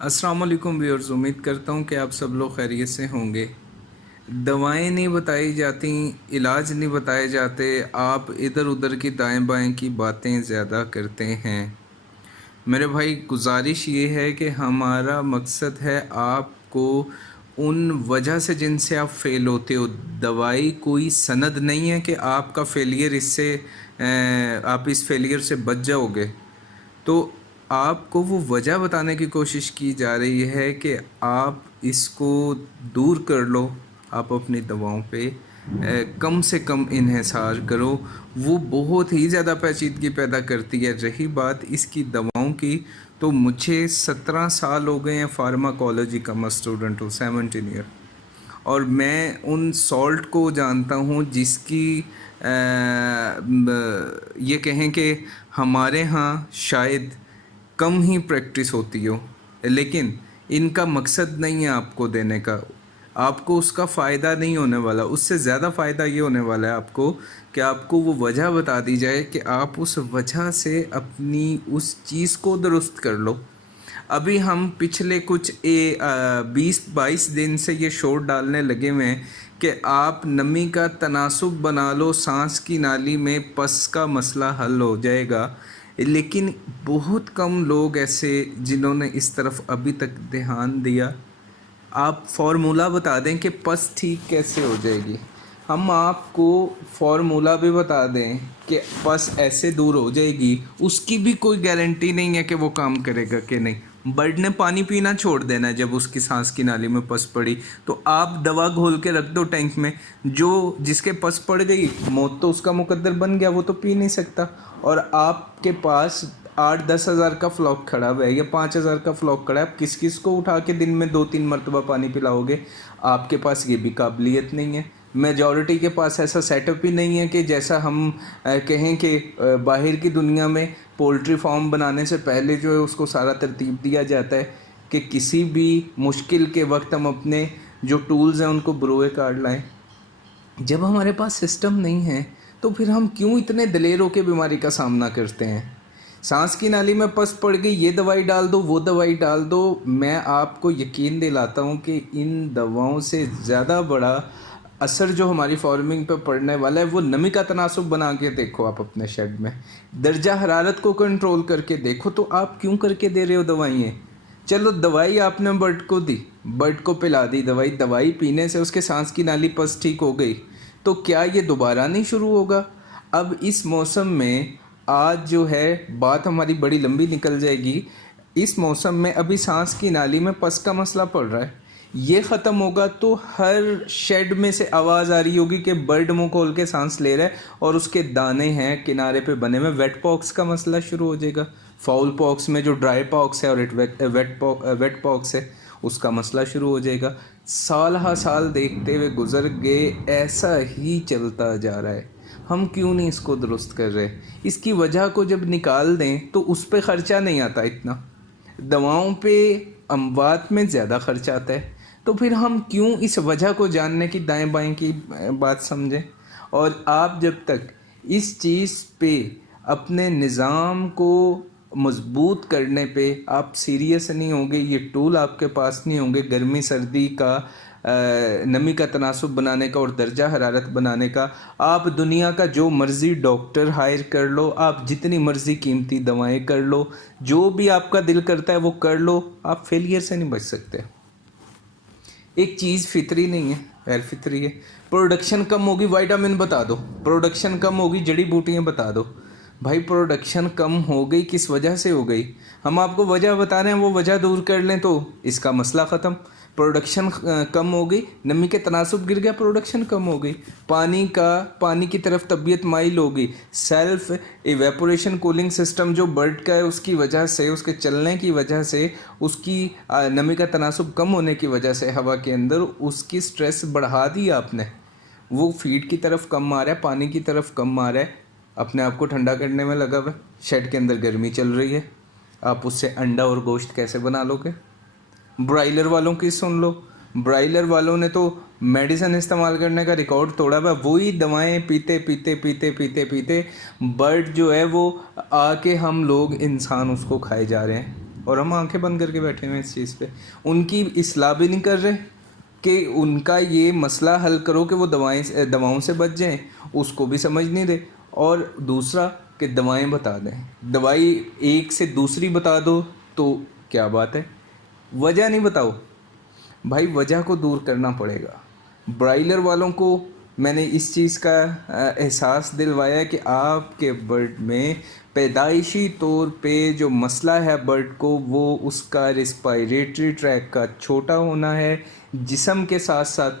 السلام علیکم ویورز، امید کرتا ہوں کہ آپ سب لوگ خیریت سے ہوں گے۔ دوائیں نہیں بتائی جاتی، علاج نہیں بتائے جاتے، آپ ادھر ادھر کی دائیں بائیں کی باتیں زیادہ کرتے ہیں۔ میرے بھائی گزارش یہ ہے کہ ہمارا مقصد ہے آپ کو ان وجہ سے جن سے آپ فیل ہوتے ہو، دوائی کوئی سند نہیں ہے کہ آپ کا فیلئر اس سے آپ اس فیلئر سے بچ جاؤ گے۔ تو آپ کو وہ وجہ بتانے کی کوشش کی جا رہی ہے کہ آپ اس کو دور کر لو، آپ اپنی دواؤں پہ کم سے کم انحصار کرو۔ وہ بہت ہی زیادہ پیچیدگی پیدا کرتی ہے۔ رہی بات اس کی دواؤں کی، تو مجھے 17 سال ہو گئے ہیں فارماکالوجی کا، میں اسٹوڈنٹ ہوں 17 ایئر، اور میں ان سالٹ کو جانتا ہوں جس کی یہ کہیں کہ ہمارے ہاں شاید کم ہی پریکٹس ہوتی ہو، لیکن ان کا مقصد نہیں ہے آپ کو دینے کا، آپ کو اس کا فائدہ نہیں ہونے والا، اس سے زیادہ فائدہ یہ ہونے والا ہے آپ کو کہ آپ کو وہ وجہ بتا دی جائے کہ آپ اس وجہ سے اپنی اس چیز کو درست کر لو۔ ابھی ہم پچھلے کچھ 20-22 دن سے یہ شور ڈالنے لگے ہوئے ہیں کہ آپ نمی کا تناسب بنا لو، سانس کی نالی میں پس کا مسئلہ حل ہو جائے گا، لیکن بہت کم لوگ ایسے جنہوں نے اس طرف ابھی تک دھیان دیا۔ آپ فارمولہ بتا دیں کہ پس ٹھیک کیسے ہو جائے گی، ہم آپ کو فارمولہ بھی بتا دیں کہ پس ایسے دور ہو جائے گی، اس کی بھی کوئی گارنٹی نہیں ہے کہ وہ کام کرے گا کہ نہیں۔ برڈ نے پانی پینا چھوڑ دینا ہے جب اس کی سانس کی نالی میں پس پڑی، تو آپ دوا گھول کے رکھ دو ٹینک میں، جس کے پس پڑ گئی موت تو اس کا مقدر بن گیا، وہ تو پی نہیں سکتا۔ اور آپ کے پاس 8-10 ہزار کا فلاک کھڑا ہوا ہے یا 5 ہزار کا فلاک کھڑا ہے، آپ کس کس کو اٹھا کے دن میں 2-3 مرتبہ پانی پلاؤ گے؟ آپ کے پاس یہ بھی قابلیت نہیں ہے۔ میجورٹی کے پاس ایسا سیٹ اپ ہی نہیں ہے کہ جیسا ہم کہیں کہ باہر کی دنیا میں پولٹری فارم بنانے سے پہلے جو ہے اس کو سارا ترتیب دیا جاتا ہے کہ کسی بھی مشکل کے وقت ہم اپنے جو ٹولز ہیں ان کو بروئے کاٹ لائیں۔ جب ہمارے پاس سسٹم نہیں ہے تو پھر ہم کیوں اتنے دلیر ہو کے بیماری کا سامنا کرتے ہیں؟ سانس کی نالی میں پس پڑ گئی، یہ دوائی ڈال دو، وہ دوائی ڈال دو۔ میں آپ کو یقین دلاتا ہوں کہ ان دواؤں سے زیادہ بڑا اثر جو ہماری فارمنگ پہ پڑنے والا ہے وہ نمی کا تناسب بنا کے دیکھو۔ آپ اپنے شیڈ میں درجہ حرارت کو کنٹرول کر کے دیکھو، تو آپ کیوں کر کے دے رہے ہو دوائیں؟ چلو دوائی آپ نے برڈ کو دی، برڈ کو پلا دی دوائی پینے سے اس کے سانس کی نالی پس ٹھیک ہو گئی، تو کیا یہ دوبارہ نہیں شروع ہوگا؟ اب اس موسم میں آج جو ہے بات ہماری بڑی لمبی نکل جائے گی، اس موسم میں ابھی سانس کی نالی میں پس کا مسئلہ پڑ رہا ہے، یہ ختم ہوگا تو ہر شیڈ میں سے آواز آ رہی ہوگی کہ برڈ منہ کھول کے سانس لے رہا ہے اور اس کے دانے ہیں کنارے پہ بنے ہوئے، ویٹ پاکس کا مسئلہ شروع ہو جائے گا۔ فاؤل پاکس میں جو ڈرائی پاکس ہے اور ویٹ پاکس ہے اس کا مسئلہ شروع ہو جائے گا۔ سال ہا سال دیکھتے ہوئے گزر گئے، ایسا ہی چلتا جا رہا ہے۔ ہم کیوں نہیں اس کو درست کر رہے؟ اس کی وجہ کو جب نکال دیں تو اس پہ خرچہ نہیں آتا اتنا، دواؤں پہ اموات میں زیادہ خرچ آتا ہے، تو پھر ہم کیوں اس وجہ کو جاننے کی دائیں بائیں کی بات سمجھیں؟ اور آپ جب تک اس چیز پہ اپنے نظام کو مضبوط کرنے پہ آپ سیریس نہیں ہوں گے، یہ ٹول آپ کے پاس نہیں ہوں گے گرمی سردی کا، نمی کا تناسب بنانے کا اور درجہ حرارت بنانے کا، آپ دنیا کا جو مرضی ڈاکٹر ہائر کر لو، آپ جتنی مرضی قیمتی دوائیں کر لو، جو بھی آپ کا دل کرتا ہے وہ کر لو، آپ فیلئر سے نہیں بچ سکتے۔ ایک چیز فطری نہیں ہے، غیر فطری ہے۔ پروڈکشن کم ہوگی، وائٹامن بتا دو، پروڈکشن کم ہوگی، جڑی بوٹیاں بتا دو۔ بھائی پروڈکشن کم ہو گئی، کس وجہ سے ہو گئی؟ ہم آپ کو وجہ بتا رہے ہیں، وہ وجہ دور کر لیں تو اس کا مسئلہ ختم۔ پروڈکشن کم ہو گئی، نمی کے تناسب گر گیا، پروڈکشن کم ہو گئی، پانی کی طرف طبیعت مائل ہوگی، سیلف ایویپوریشن کولنگ سسٹم جو برڈ کا ہے اس کی وجہ سے، اس کے چلنے کی وجہ سے، اس کی نمی کا تناسب کم ہونے کی وجہ سے ہوا کے اندر اس کی سٹریس بڑھا دی آپ نے، وہ فیڈ کی طرف کم آ رہا ہے، پانی کی طرف کم آ رہا ہے، اپنے آپ کو ٹھنڈا کرنے میں لگا ہوا ہے، شیڈ کے اندر گرمی چل رہی ہے، آپ اس سے انڈا اور گوشت کیسے بنا لو گے؟ برائلر والوں کی سن لو، برائلر والوں نے تو میڈیسن استعمال کرنے کا ریکارڈ توڑا ہوا ہے، وہی دوائیں پیتے پیتے پیتے پیتے پیتے برڈ جو ہے وہ آ کے ہم لوگ انسان اس کو کھائے جا رہے ہیں۔ اور ہم آنکھیں بند کر کے بیٹھے ہوئے ہیں اس چیز پہ. ان کی اصلاح بھی نہیں کر رہے کہ ان کا یہ مسئلہ حل کرو کہ وہ دواؤں سے بچ جائیں, اس کو بھی سمجھ نہیں دے. اور دوسرا کہ دوائیں بتا دیں, دوائی ایک سے دوسری بتا دو تو کیا بات ہے, وجہ نہیں بتاؤ. بھائی وجہ کو دور کرنا پڑے گا. برائلر والوں کو میں نے اس چیز کا احساس دلوایا کہ آپ کے برڈ میں پیدائشی طور پہ جو مسئلہ ہے برڈ کو, وہ اس کا ریسپائریٹری ٹریک کا چھوٹا ہونا ہے. جسم کے ساتھ ساتھ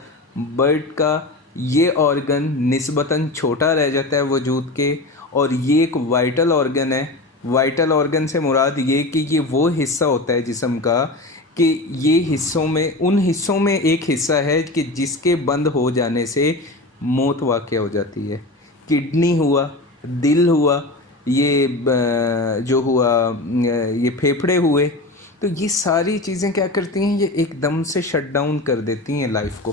برڈ کا یہ آرگن نسبتاً چھوٹا رہ جاتا ہے وجود کے, اور یہ ایک وائٹل آرگن ہے. وائٹل آرگن سے مراد یہ کہ یہ وہ حصہ ہوتا ہے جسم کا کہ یہ ان حصوں میں ایک حصہ ہے کہ جس کے بند ہو جانے سے موت واقع ہو جاتی ہے. کڈنی ہوا, دل ہوا, یہ جو ہوا یہ پھیپھڑے ہوئے, تو یہ ساری چیزیں کیا کرتی ہیں, یہ ایک دم سے شٹ ڈاؤن کر دیتی ہیں لائف کو.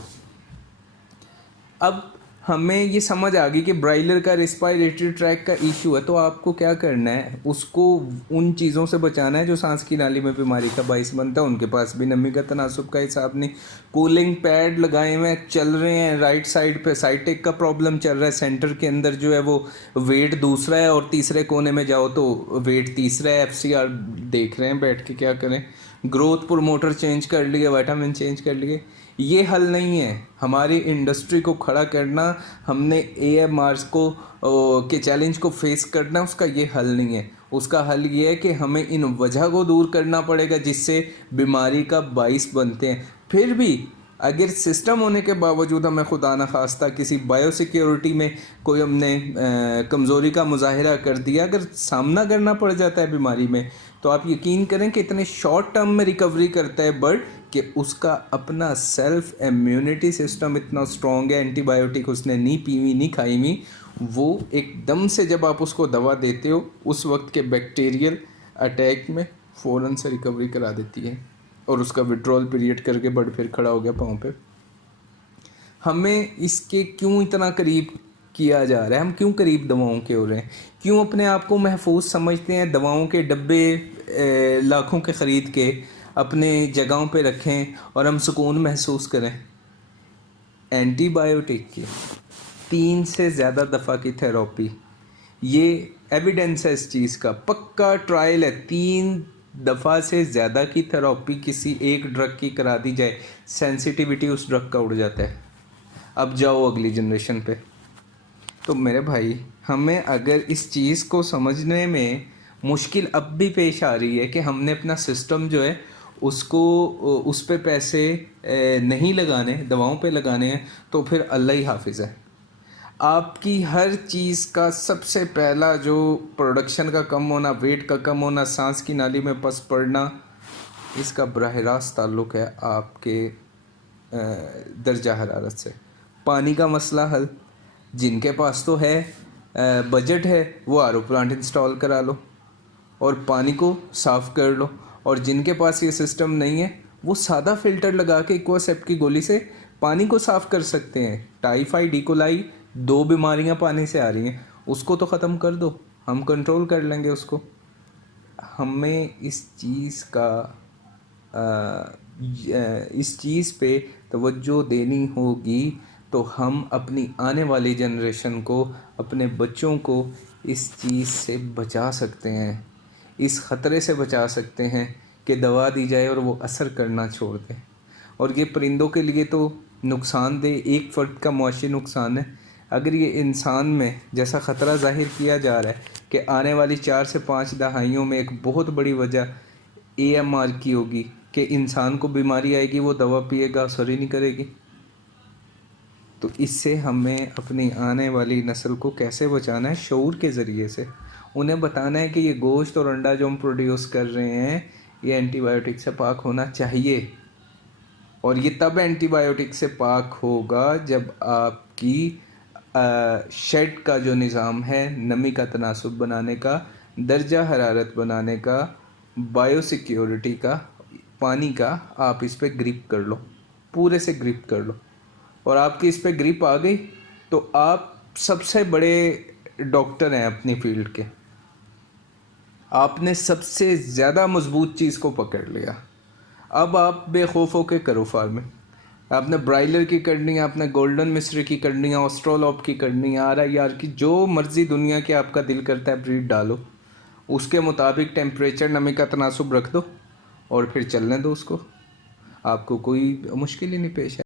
اب ہمیں یہ سمجھ آ گئی کہ برائلر کا ریسپائریٹری ٹریک کا ایشو ہے, تو آپ کو کیا کرنا ہے, اس کو ان چیزوں سے بچانا ہے جو سانس کی نالی میں بیماری کا باعث بنتا ہے. ان کے پاس بھی نمی کا تناسب کا حساب نہیں, کولنگ پیڈ لگائے ہوئے چل رہے ہیں, رائٹ سائڈ پہ سائٹیک کا پرابلم چل رہا ہے, سینٹر کے اندر جو ہے وہ ویٹ دوسرا ہے, اور تیسرے کونے میں جاؤ تو ویٹ تیسرا ہے. ایف سی آر دیکھ رہے ہیں بیٹھ کے, کیا کریں, گروتھ پروموٹر چینج کر لیے, وائٹامن چینج کر لیے. یہ حل نہیں ہے. ہماری انڈسٹری کو کھڑا کرنا, ہم نے اے ایم آرس کو کے چیلنج کو فیس کرنا, اس کا یہ حل نہیں ہے. اس کا حل یہ ہے کہ ہمیں ان وجہ کو دور کرنا پڑے گا جس سے بیماری کا باعث بنتے ہیں. پھر بھی اگر سسٹم ہونے کے باوجود ہمیں خدا نخواستہ کسی بایو سیکیورٹی میں کوئی ہم نے کمزوری کا مظاہرہ کر دیا, اگر سامنا کرنا پڑ جاتا ہے بیماری میں, تو آپ یقین کریں کہ اتنے شارٹ ٹرم میں ریکوری کرتا ہے برڈ کہ اس کا اپنا سیلف امیونٹی سسٹم اتنا سٹرونگ ہے, اینٹی بایوٹک اس نے نہیں پی ہوئی نہیں کھائی ہوئی, وہ ایک دم سے جب آپ اس کو دوا دیتے ہو اس وقت کے بیکٹیریل اٹیک میں فوراً سے ریکوری کرا دیتی ہے, اور اس کا وڈرول پیریڈ کر کے برڈ پھر کھڑا ہو گیا پاؤں پہ. ہمیں اس کے کیوں اتنا قریب کیا جا رہا ہے, ہم کیوں قریب دواؤں کے ہو رہے ہیں, کیوں اپنے آپ کو محفوظ سمجھتے ہیں, دواؤں کے ڈبے لاکھوں کے خرید کے اپنے جگہوں پہ رکھیں اور ہم سکون محسوس کریں. اینٹی بایوٹک کی 3 سے زیادہ دفعہ کی تھراپی, یہ ایویڈنس ہے اس چیز کا, پکا ٹرائل ہے. 3 دفعہ سے زیادہ کی تھراپی کسی ایک ڈرگ کی کرا دی جائے, سینسیٹیوٹی اس ڈرگ کا اڑ جاتا ہے. اب جاؤ اگلی جنریشن پہ. تو میرے بھائی, ہمیں اگر اس چیز کو سمجھنے میں مشکل اب بھی پیش آ رہی ہے کہ ہم نے اپنا سسٹم جو ہے اس پہ پیسے نہیں لگانے, دواؤں پہ لگانے ہیں, تو پھر اللہ ہی حافظ ہے. آپ کی ہر چیز کا سب سے پہلا جو پروڈکشن کا کم ہونا, ویٹ کا کم ہونا, سانس کی نالی میں پس پڑنا, اس کا براہ راست تعلق ہے آپ کے درجہ حرارت سے. پانی کا مسئلہ حل, جن کے پاس تو ہے بجٹ ہے وہ آر او پلانٹ انسٹال کرا لو اور پانی کو صاف کر لو, اور جن کے پاس یہ سسٹم نہیں ہے وہ سادہ فلٹر لگا کے ایکواسیپٹ کی گولی سے پانی کو صاف کر سکتے ہیں. ٹائیفائڈ, ایکولائی, 2 بیماریاں پانی سے آ رہی ہیں, اس کو تو ختم کر دو, ہم کنٹرول کر لیں گے اس کو. ہمیں اس چیز پہ توجہ دینی ہوگی, تو ہم اپنی آنے والی جنریشن کو, اپنے بچوں کو اس چیز سے بچا سکتے ہیں, اس خطرے سے بچا سکتے ہیں کہ دوا دی جائے اور وہ اثر کرنا چھوڑ دے. اور یہ پرندوں کے لیے تو نقصان دہ ایک فرد کا معاشی نقصان ہے. اگر یہ انسان میں جیسا خطرہ ظاہر کیا جا رہا ہے کہ آنے والی 4 سے 5 دہائیوں میں ایک بہت بڑی وجہ اے ایم آر کی ہوگی کہ انسان کو بیماری آئے گی, وہ دوا پیے گا, اثر ہی نہیں کرے گی. تو اس سے ہمیں اپنی آنے والی نسل کو کیسے بچانا ہے, شعور کے ذریعے سے. انہیں بتانا ہے کہ یہ گوشت اور انڈا جو ہم پروڈیوس کر رہے ہیں یہ اینٹی بایوٹک سے پاک ہونا چاہیے, اور یہ تب اینٹی بایوٹک سے پاک ہوگا جب آپ کی شیڈ کا جو نظام ہے, نمی کا تناسب بنانے کا, درجہ حرارت بنانے کا, بایو سیکیورٹی کا, پانی کا, آپ اس پہ گرپ کر لو, پورے سے گرپ کر لو. اور آپ کی اس پہ گرپ آ گئی تو آپ سب سے بڑے ڈاکٹر ہیں اپنی فیلڈ کے. آپ نے سب سے زیادہ مضبوط چیز کو پکڑ لیا. اب آپ بے خوف ہو کے کرو فارمنگ. آپ نے برائلر کی کرنی ہے, آپ نے گولڈن مصری کی کرنی ہے, آسٹرالوپ کی کرنی ہے, RIR کی, جو مرضی دنیا کے آپ کا دل کرتا ہے بریڈ ڈالو. اس کے مطابق ٹیمپریچر نمی کا تناسب رکھ دو اور پھر چلنے دو اس کو. آپ کو کوئی مشکل ہی نہیں پیش ہے.